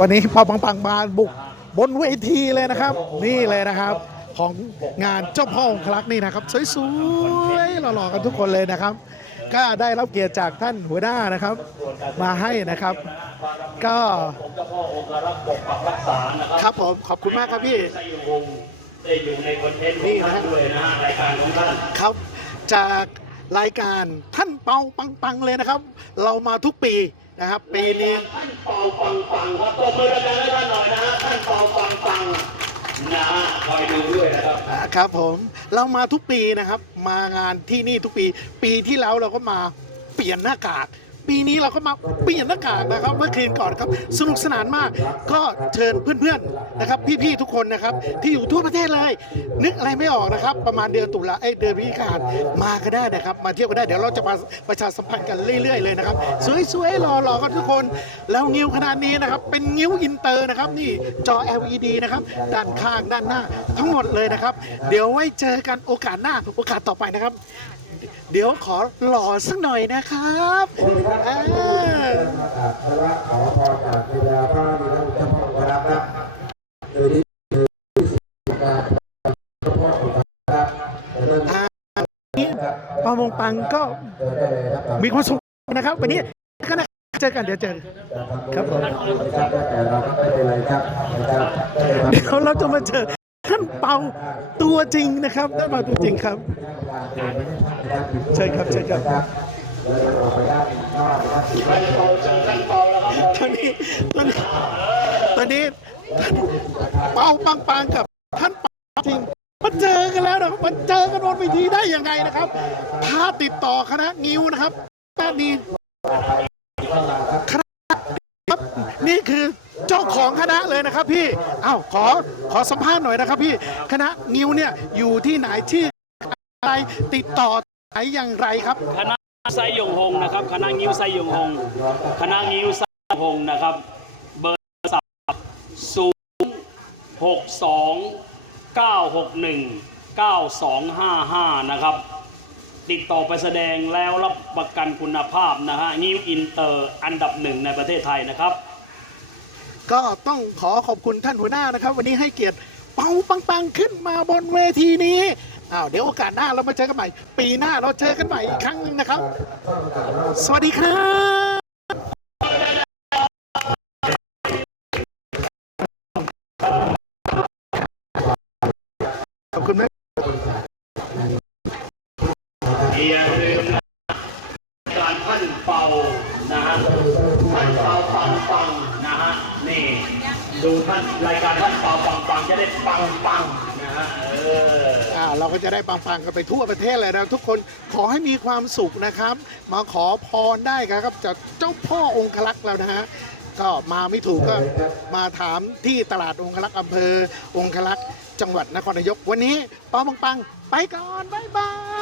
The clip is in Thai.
วันนี้เปาปังปังมานบุกบนเวทีเลยนะครับ นี่เลยนะครับ ของงานเจ้าพ่อองคลักษ์นี่นะครับ สวยๆหล่อๆกันทุกคนเลยนะครับ ก็ได้รับเกียรติจากท่านหัวหน้านะครับ มาให้นะครับ ก็จ้าพ่อองค์รักษ์ปกปักรักษานะครับครับผมขอบคุณมากครับพี่ได้อยู่ในคอนเทนต์ของท่านด้วยนะฮะรายการของท่านครับจาก รายการท่านเปาปังปังเลยนะครับ เรามาทุกปีนะครับปีนี้ท่านเป่าปังปังครับตบมือกันให้ท่านหน่อยนะฮะท่านเป่าปังปังนะฮะคอยดูด้วยนะครับครับผมเรามาทุกปีนะครับ มางานที่นี่ทุกปี ปีที่แล้วเราก็มาเปลี่ยนหน้ากาก ปีนี้เราก็มาเปลี่ยนหน้ากากนะครับเมื่อคืนก่อนครับ สนุกสนานมากก็เชิญเพื่อนๆนะครับ พี่ๆทุกคนนะครับ ที่อยู่ทั่วประเทศเลย นึกอะไรไม่ออกนะครับ ประมาณเดือนตุลาเอ้ยเดือนพฤศจิกายนมาก็ได้นะครับ มาเที่ยวก็ได้เดี๋ยวเราจะมาประชาสัมพันธ์กันเรื่อย ๆ เลยนะครับ สวยๆหล่อๆกันทุกคน แล้วงิ้วขนาดนี้นะครับ เป็นงิ้วอินเตอร์นะครับ นี่จอ LED นะครับด้านข้างด้านหน้าทั้งหมดเลยนะครับ เดี๋ยวไว้เจอกันโอกาสหน้าโอกาสต่อไปนะครับ เดี๋ยวขอหล่อสักหน่อยนะครับอ่าพระขอพรจากเทวดาพระมีทั้งเจ้าพ่อพระรับโดยที่คือการเจ้าพ่อของพระรับเริ่มนี่ปามงปังก็ได้เลยรับมีความสุขนะครับ วันนี้ก็นะเจอกันเดี๋ยวเจอครับผม ครับแต่เราก็ไม่เป็นไรครับนะครับได้เลยครับเดี๋ยวเราจะมาเจอ ท่านเปาตัวจริงนะครับท่านเปาตัวจริงครับเชิญครับเชิญครับเราออกไปด้านนอกด้านสีท่านเป่าเจอท่านเป่าแล้วครับตอนนี้ตอนนี้ตอนนี้เปาปังปังกับท่านเปาจริงมาเจอกันแล้วนะครับมาเจอกันบนเวทีได้ยังไงนะครับ ถ้าติดต่อคณะงิ้วนะครับแป๊บนี้คณะ ครับนี่คือเจ้าของคณะเลยนะครับพี่อ้าวขอขอสัมภาษณ์หน่อยนะครับพี่คณะงิ้วเนี่ยอยู่ที่ไหนที่อะไรติดต่อไหนอย่างไรครับ คณะไซยงหงนะครับ คณะงิ้วไซยงหงคณะงิ้วไซยงหงนะครับ เบอร์สับศูนย์หกสองเก้าหกหนึ่งเก้าสองห้าห้านะครับ ติดต่อไปแสดงแล้วรับประกันคุณภาพนะฮะงิ้วอินเตอร์อันดับหนึ่งในประเทศไทยนะครับ ก็ต้องขอขอบคุณท่านหัวหน้านะครับ วันนี้ให้เกียรติเป่าปังปังขึ้นมาบนเวทีนี้อ้าวเดี๋ยวโอกาสหน้าเรามาเจอกันใหม่ ปีหน้าเราเจอกันใหม่อีกครั้งหนึงนะครับ สวัสดีครับขอบคุณมาก ท่านเป่าปังปังนะฮะนี่ดูท่านรายการท่านเป่าปังปังจะได้ปังปังนะฮะเออ อ่าเราก็จะได้ปังๆกันไปทั่วประเทศเลยนะทุกคนขอให้มีความสุขนะครับ มาขอพรได้ครับจากเจ้าพ่อองค์คลักษ์แล้วนะฮะก็มาไม่ถูกก็มาถามที่ตลาดองคลักษ์อำเภอองคลักษ์จังหวัดนครนายก วันนี้ป้าปังๆไปก่อน บ๊ายบาย